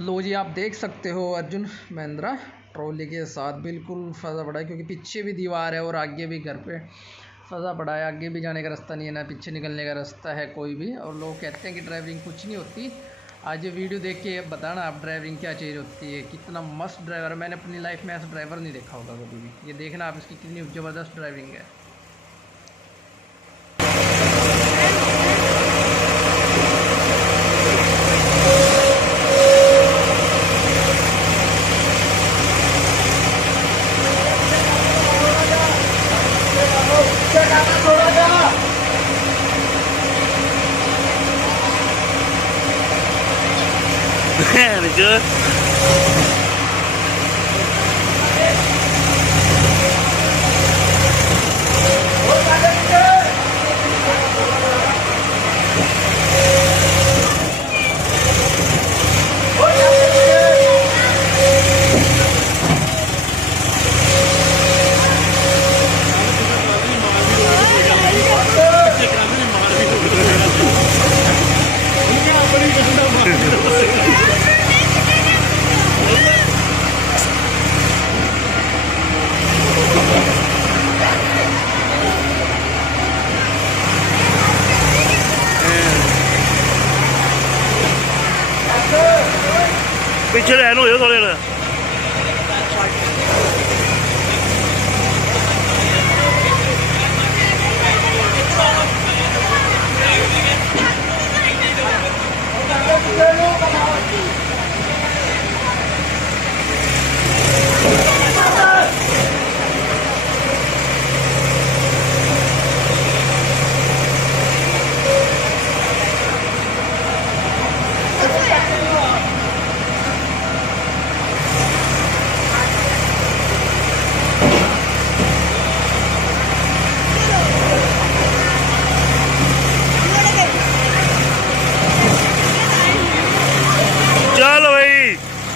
लो जी, आप देख सकते हो अर्जुन महिंद्रा ट्रॉली के साथ बिल्कुल फंसा पड़ा है, क्योंकि पीछे भी दीवार है और आगे भी घर पे फंसा पड़ा है। आगे भी जाने का रास्ता नहीं है, ना पीछे निकलने का रास्ता है कोई भी। और लोग कहते हैं कि ड्राइविंग कुछ नहीं होती। आज ये वीडियो देख के बताना आप ड्राइविंग क्या चीज़ होती है, कितना मस्त ड्राइवर है। मैंने अपनी लाइफ में ऐसा ड्राइवर नहीं देखा होगा कभी भी। ये देखना आप इसकी कितनी ज़बरदस्त ड्राइविंग है। Được chưa? पीछे रहन हो थोड़े ना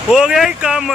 हो गया ही काम।